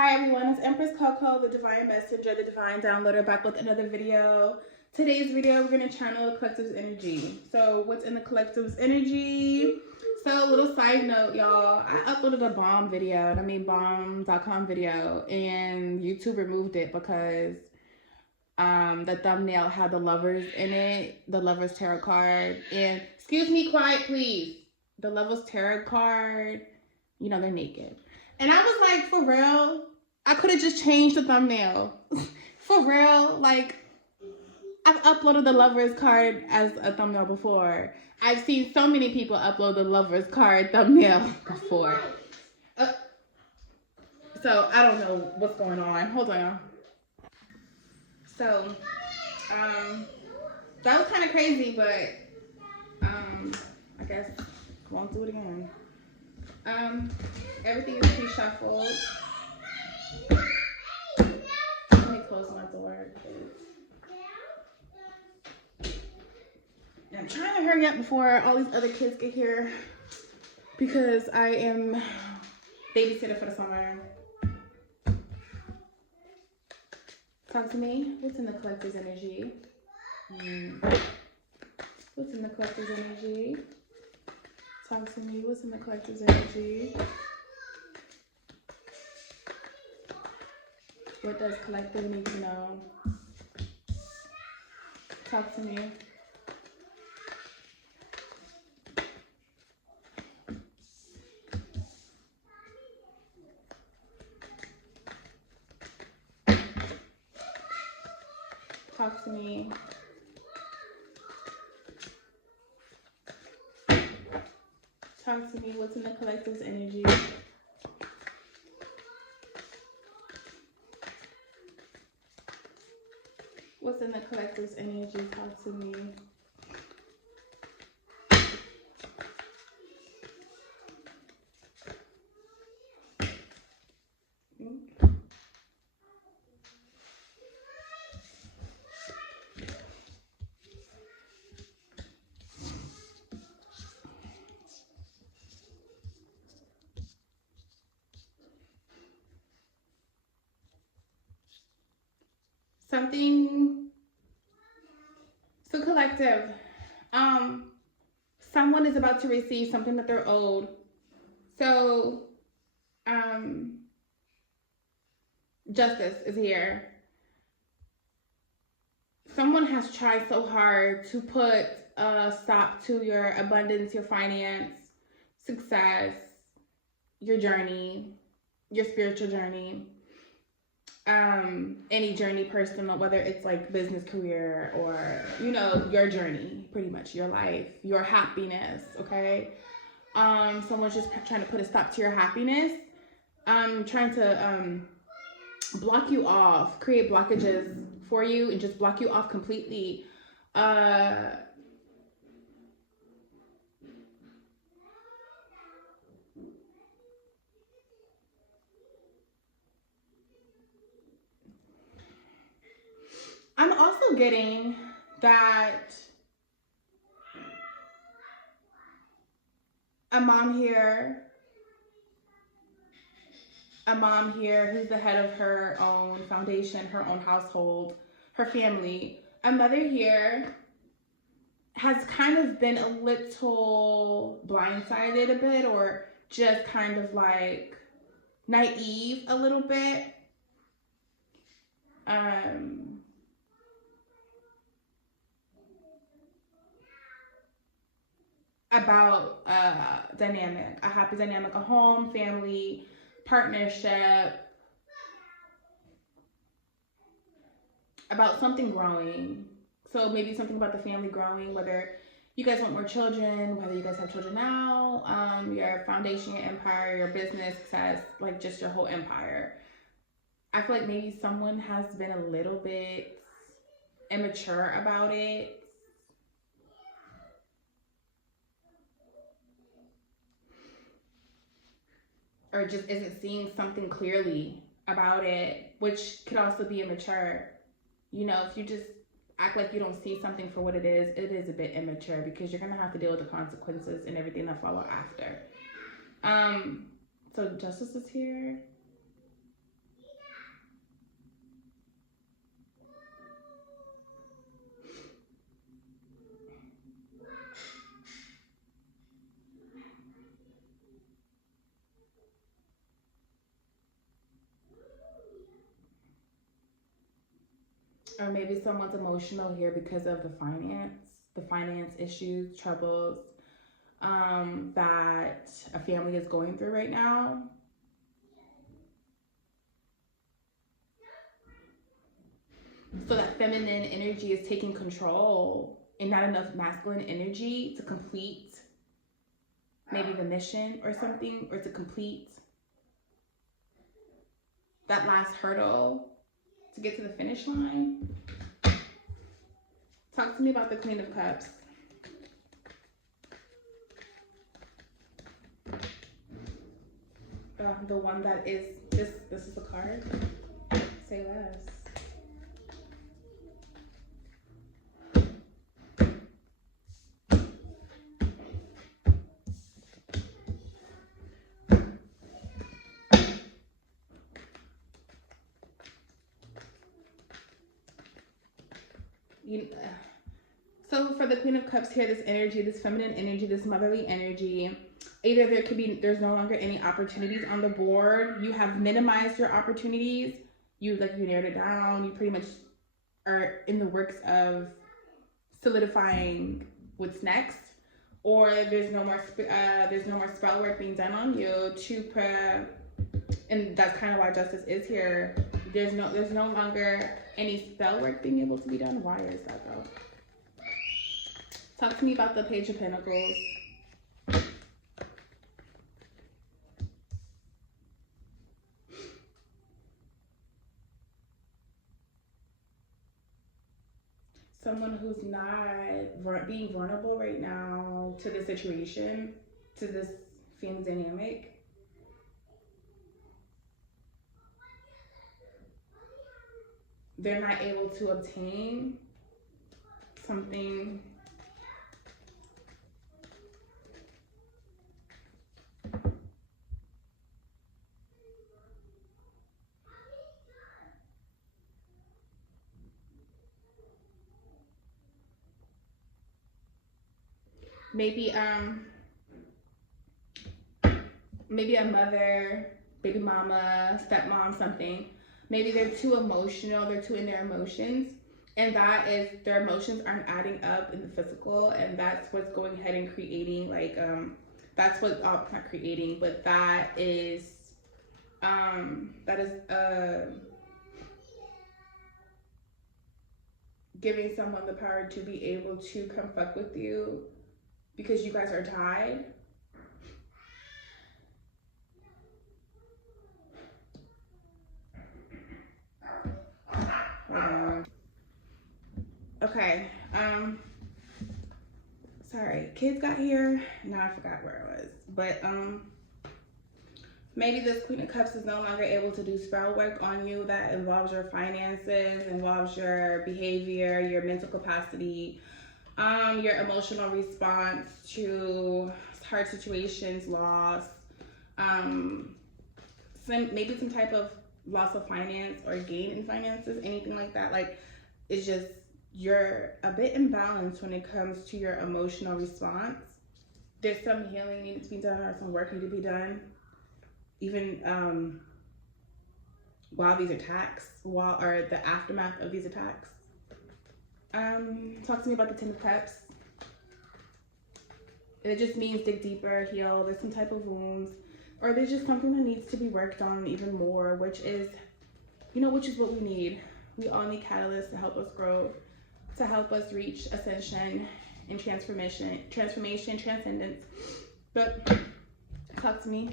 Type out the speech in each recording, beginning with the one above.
Hi everyone, it's Empress Coco, the Divine Messenger, the Divine Downloader, back with another video. Today's video, we're going to channel the collective's energy. So what's in the collective's energy? So little side note, y'all, I uploaded a bomb video, bomb.com video, and YouTube removed it because the thumbnail had the lovers in it, the lovers tarot card, and excuse me, quiet please, the lovers tarot card, you know, they're naked. And I was like, for real? I could have just changed the thumbnail. For real? Like, I've uploaded the lover's card as a thumbnail before. I've seen so many people upload the lover's card thumbnail before. So, I don't know what's going on. Hold on. So, that was kind of crazy, but, I guess I won't do it again. Everything is pre-shuffled. Let me close my door. I'm trying to hurry up before all these other kids get here because I am babysitter for the summer. Talk to me. What's in the collector's energy? What's in the collector's energy? Talk to me. What's in the collector's energy? What does collective need to know? Talk to me. Talk to me. Talk to me. What's in the collective's energy? What's in the collective's energy? Talk to me. Something so collective. Someone is about to receive something that they're owed. So justice is here. Someone has tried so hard to put a stop to your abundance, your finance, success, your journey, your spiritual journey. Any journey personal, whether it's like business, career, or, you know, your journey, pretty much your life, your happiness, okay? Someone's just trying to put a stop to your happiness, trying to block you off, create blockages for you and just block you off completely. I'm also getting that a mom here who's the head of her own foundation, her own household, her family, a mother here has kind of been a little blindsided a bit, or just kind of like naive a little bit. About dynamic, a happy dynamic, a home, family, partnership, about something growing. So maybe something about the family growing, whether you guys want more children, whether you guys have children now, your foundation, your empire, your business success, like just your whole empire. I feel like maybe someone has been a little bit immature about it. Or just isn't seeing something clearly about it, which could also be immature. You know, if you just act like you don't see something for what it is a bit immature, because you're going to have to deal with the consequences and everything that follow after. So justice is here. Or maybe someone's emotional here because of the finance issues, troubles that a family is going through right now. So that feminine energy is taking control and not enough masculine energy to complete maybe the mission or something, or to complete that last hurdle to get to the finish line. Talk to me about the Queen of Cups. The one that is this is a card. Say less. So for the Queen of Cups here, this energy, this feminine energy, this motherly energy, either there's no longer any opportunities on the board. You have minimized your opportunities. You narrowed it down. You pretty much are in the works of solidifying what's next, or there's no more spell work being done on you and that's kind of why Justice is here. There's no longer any spell work being able to be done. Why is that though? Talk to me about the Page of Pentacles. Someone who's not being vulnerable right now to the situation, to this family dynamic. They're not able to obtain something maybe a mother, baby mama, stepmom, something. Maybe they're too emotional, they're too in their emotions, and that is their emotions aren't adding up in the physical, and that's what's going ahead and creating that's what not creating, but that is giving someone the power to be able to come fuck with you because you guys are tied. Okay, sorry, kids got here. Now I forgot where I was, but maybe this Queen of Cups is no longer able to do spell work on you that involves your finances, involves your behavior, your mental capacity, your emotional response to hard situations, loss, maybe some type of loss of finance or gain in finances, anything like that. It's just you're a bit imbalanced when it comes to your emotional response. There's some healing needing to be done or some work needing to be done, even while these attacks, or the aftermath of these attacks. Talk to me about the Ten of Cups. It just means dig deeper, heal. There's some type of wounds, or there's just something that needs to be worked on even more, which is what we need. We all need catalysts to help us grow, to help us reach ascension and transformation, transcendence. But talk to me.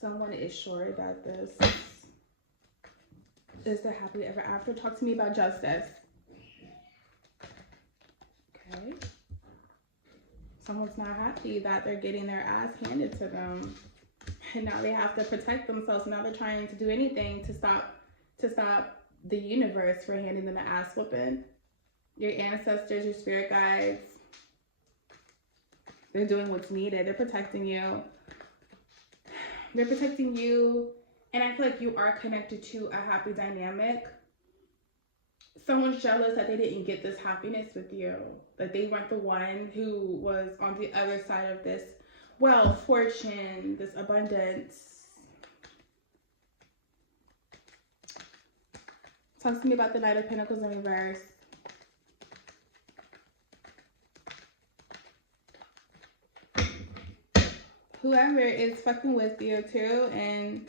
Someone is sure that this is the happily ever after. Talk to me about Justice. Okay. Someone's not happy that they're getting their ass handed to them, and now they have to protect themselves. Now they're trying to do anything to stop the universe from handing them an ass whooping. Your ancestors, your spirit guides, they're doing what's needed. They're protecting you. They're protecting you, and I feel like you are connected to a happy dynamic. someone's jealous that they didn't get this happiness with you. Like they weren't the one who was on the other side of this wealth, fortune, this abundance. Talk to me about the Knight of Pentacles in reverse. Whoever is fucking with you too and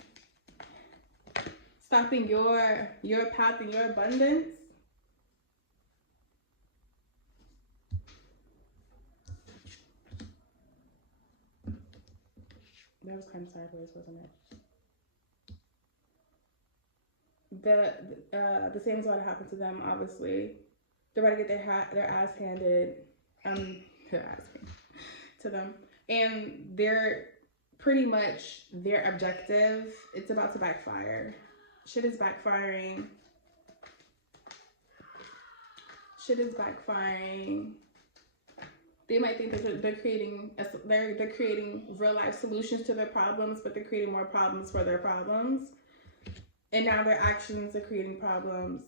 stopping your path and your abundance. That was kind of sideways, wasn't it? The same is going to happen to them. Obviously, they're about to get their ass handed, their ass handed to them, and they're pretty much their objective. It's about to backfire. Shit is backfiring. Shit is backfiring. They might think that they're creating real life solutions to their problems, but they're creating more problems for their problems. And now their actions are creating problems.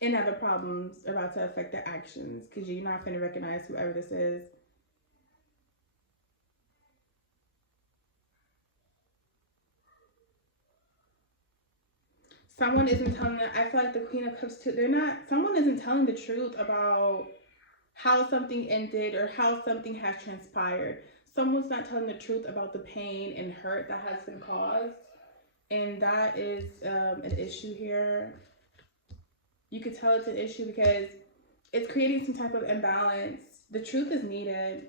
And other problems are about to affect their actions because you're not going to recognize whoever this is. Someone isn't telling them. I feel like the Queen of Cups too. Someone isn't telling the truth about how something ended or how something has transpired. Someone's not telling the truth about the pain and hurt that has been caused. And that is an issue here. You could tell it's an issue because it's creating some type of imbalance. The truth is needed.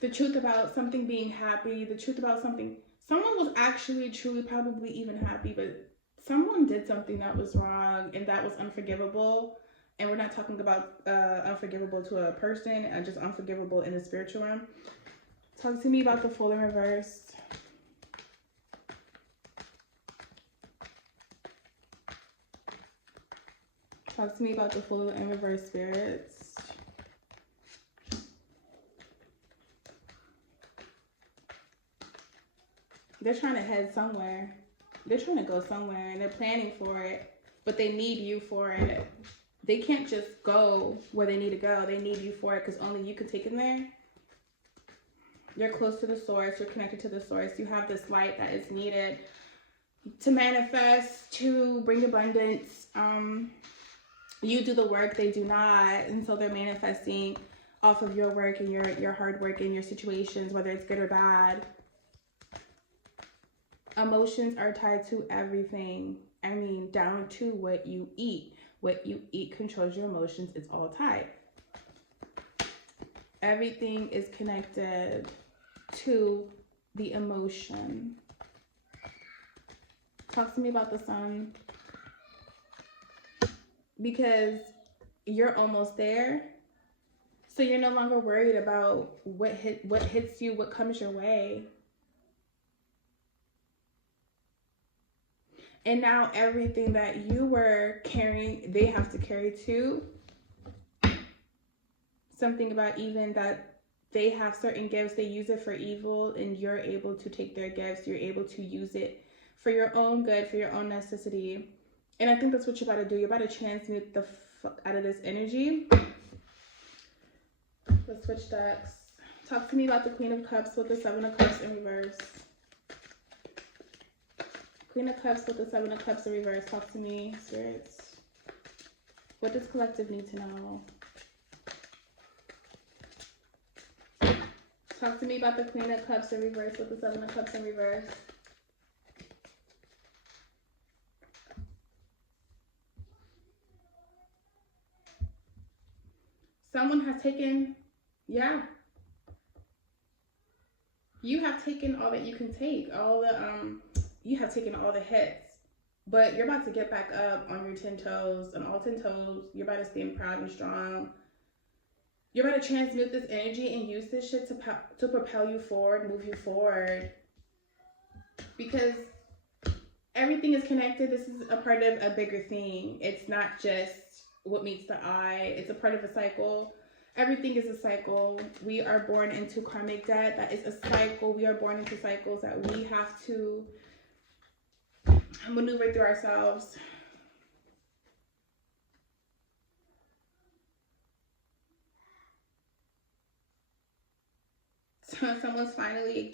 The truth about something being happy. The truth about something. Someone was actually truly probably even happy, but someone did something that was wrong and that was unforgivable. And we're not talking about unforgivable to a person and just unforgivable in the spiritual realm. Talk to me about the Fool in reverse. Talk to me about the Fool in reverse, spirits. They're trying to head somewhere. They're trying to go somewhere and they're planning for it, but they need you for it. They can't just go where they need to go. They need you for it because only you can take them there. You're close to the source. You're connected to the source. You have this light that is needed to manifest, to bring abundance. You do the work, they do not. And so they're manifesting off of your work and your hard work and your situations, whether it's good or bad. Emotions are tied to everything. I mean, down to what you eat. What you eat controls your emotions. It's all tied. Everything is connected to the emotion. Talk to me about the Sun. Because you're almost there. So you're no longer worried about what hits you, what comes your way. And now everything that you were carrying, they have to carry too. Something about even that they have certain gifts, they use it for evil, and you're able to take their gifts, you're able to use it for your own good, for your own necessity. And I think that's what you're about to do. You're about to transmute the fuck out of this energy. Let's switch decks. Talk to me about the Queen of Cups with the Seven of Cups in reverse. Queen of Cups with the Seven of Cups in reverse. Talk to me, spirits. What does collective need to know? Talk to me about the Queen of Cups in reverse with the Seven of Cups in reverse. Someone has taken, yeah. You have taken all that you can take. You have taken all the hits. But you're about to get back up on your 10 toes, on all 10 toes. You're about to stand proud and strong. You're about to transmute this energy and use this shit to propel you forward, move you forward. Because everything is connected. This is a part of a bigger thing. It's not just what meets the eye. It's a part of a cycle. Everything is a cycle. We are born into karmic debt. That is a cycle. We are born into cycles that we have to maneuver through ourselves. someone's finally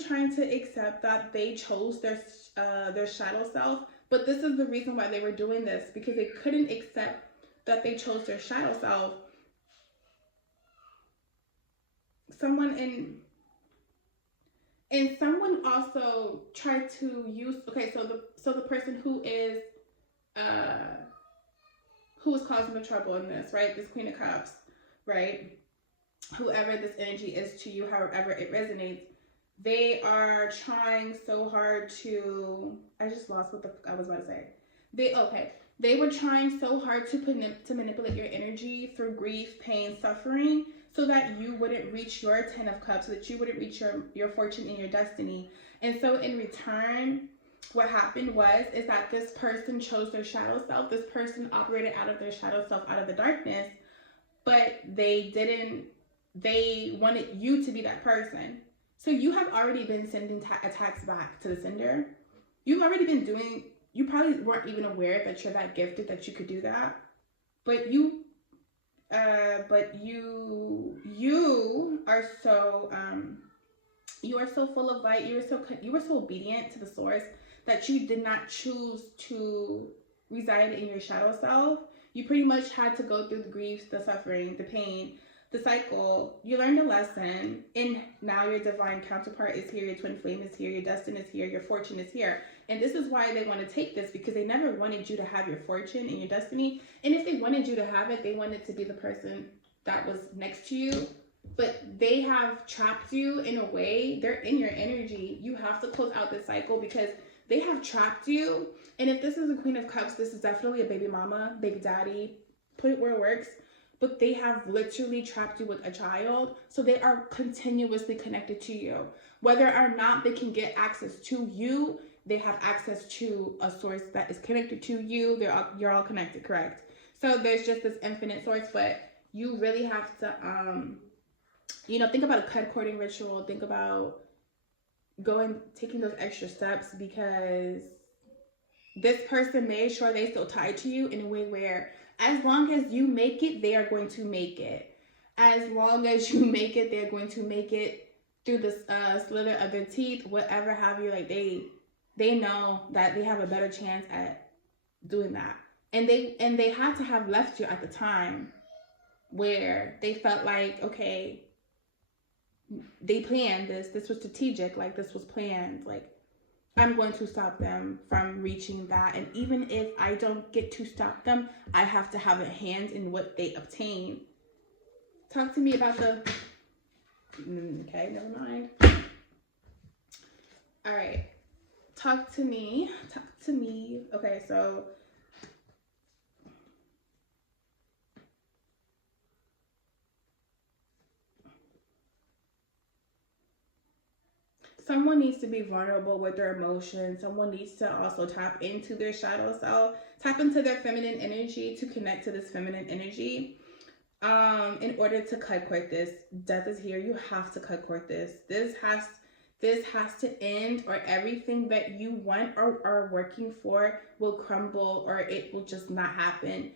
trying to accept that they chose their shadow self. But this is the reason why they were doing this, because they couldn't accept that they chose their shadow self. Someone also tried to use, okay, so the person who is causing the trouble in this, right? This Queen of Cups, right? Whoever this energy is to you, however it resonates, they are trying so hard to, I just lost what I was about to say. They were trying so hard to manipulate your energy through grief, pain, suffering, so that you wouldn't reach your 10 of Cups, so that you wouldn't reach your fortune and your destiny. And so in return, what happened is that this person chose their shadow self. This person operated out of their shadow self, out of the darkness, but they wanted you to be that person. So you have already been sending attacks back to the sender. You've already been doing, you probably weren't even aware that you're that gifted that you could do that. But you are so, you are so full of light. You were so obedient to the source that you did not choose to reside in your shadow self. You pretty much had to go through the grief, the suffering, the pain, the cycle. You learned a lesson, and now your divine counterpart is here, your twin flame is here, your destiny is here, your fortune is here. And this is why they want to take this, because they never wanted you to have your fortune and your destiny. And if they wanted you to have it, they wanted to be the person that was next to you. But they have trapped you in a way. They're in your energy. You have to close out this cycle, because they have trapped you. And if this is the Queen of Cups, this is definitely a baby mama, baby daddy, put it where it works. But they have literally trapped you with a child. So they are continuously connected to you. Whether or not they can get access to you, they have access to a source that is connected to you. You're all connected, correct? So there's just this infinite source, but you really have to, think about a cud cording ritual. Think about taking those extra steps, because this person made sure they still tied to you in a way where, as long as you make it, they are going to make it. As long as you make it, they're going to make it through the slither of their teeth, whatever have you. Like they know that they have a better chance at doing that. And they had to have left you at the time where they felt like, okay, they planned this. This was strategic. Like, this was planned. Like, I'm going to stop them from reaching that. And even if I don't get to stop them, I have to have a hand in what they obtain. Talk to me about the... Okay, never mind. All right. Talk to me. Okay, so... someone needs to be vulnerable with their emotions. Someone needs to also tap into their shadow self, tap into their feminine energy to connect to this feminine energy. In order to cut cord this, death is here. You have to cut cord this. This has to end, or everything that you want or are working for will crumble, or it will just not happen.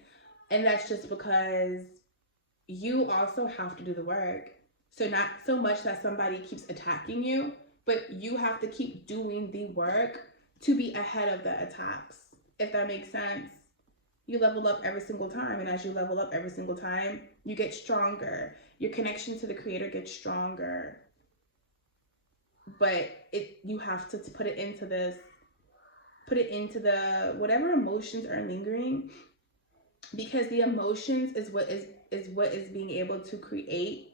And that's just because you also have to do the work. So not so much that somebody keeps attacking you, but you have to keep doing the work to be ahead of the attacks, if that makes sense. You level up every single time, and as you level up every single time, you get stronger. Your connection to the Creator gets stronger. But you have to put it into the whatever emotions are lingering, because the emotions is what is being able to create.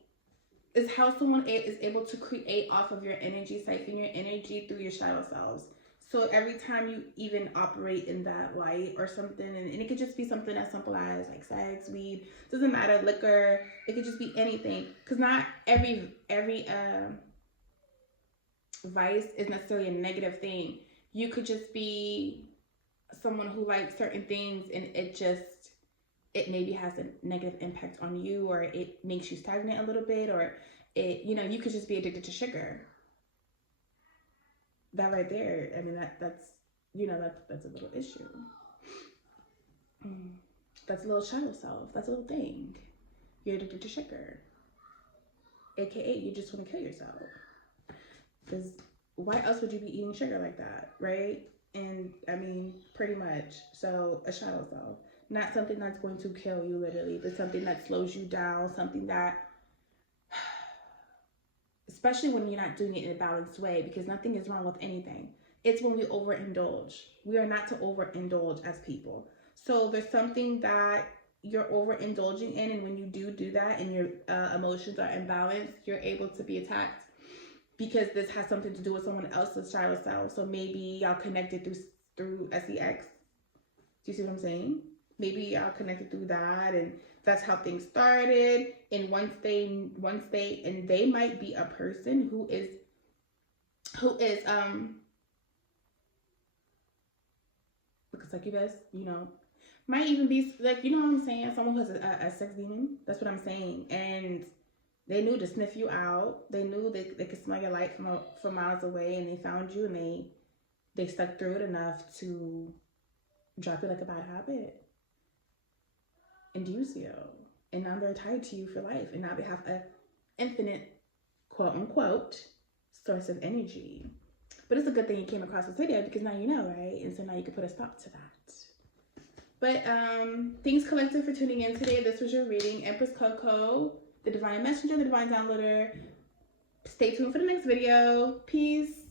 Is how someone is able to create off of your energy, siphon your energy through your shadow selves. So every time you even operate in that light or something, and it could just be something as simple as like sex, weed, doesn't matter, liquor, it could just be anything. Because not every vice is necessarily a negative thing. You could just be someone who likes certain things, and it maybe has a negative impact on you, or it makes you stagnant a little bit, or you could just be addicted to sugar. That right there, I mean, that's a little issue. That's a little shadow self. That's a little thing. You're addicted to sugar. aka you just want to kill yourself. Because why else would you be eating sugar like that, right? And I mean, pretty much. So a shadow self, not something that's going to kill you literally, but something that slows you down, something that, especially when you're not doing it in a balanced way, because nothing is wrong with anything. It's when we overindulge. We are not to overindulge as people. So there's something that you're overindulging in, and when you do that and your emotions are imbalanced, you're able to be attacked because this has something to do with someone else's child self. So maybe y'all connected through sex. Do you see what I'm saying? Maybe y'all connected through that, and that's how things started. And once they and they might be a person who is looks like you guys, you know, might even be like, you know what I'm saying, someone who has a sex demon. That's what I'm saying. And they knew to sniff you out. They knew they could smell your light from miles away, and they found you, and they stuck through it enough to drop you like a bad habit and use you. And now they're tied to you for life, and now they have an infinite, quote unquote, source of energy. But it's a good thing you came across this video, because now you know, right? And so now you can put a stop to that. But thanks collective for tuning in today. This was your reading, Empress Coco, the Divine Messenger, the Divine Downloader. Stay tuned for the next video. Peace.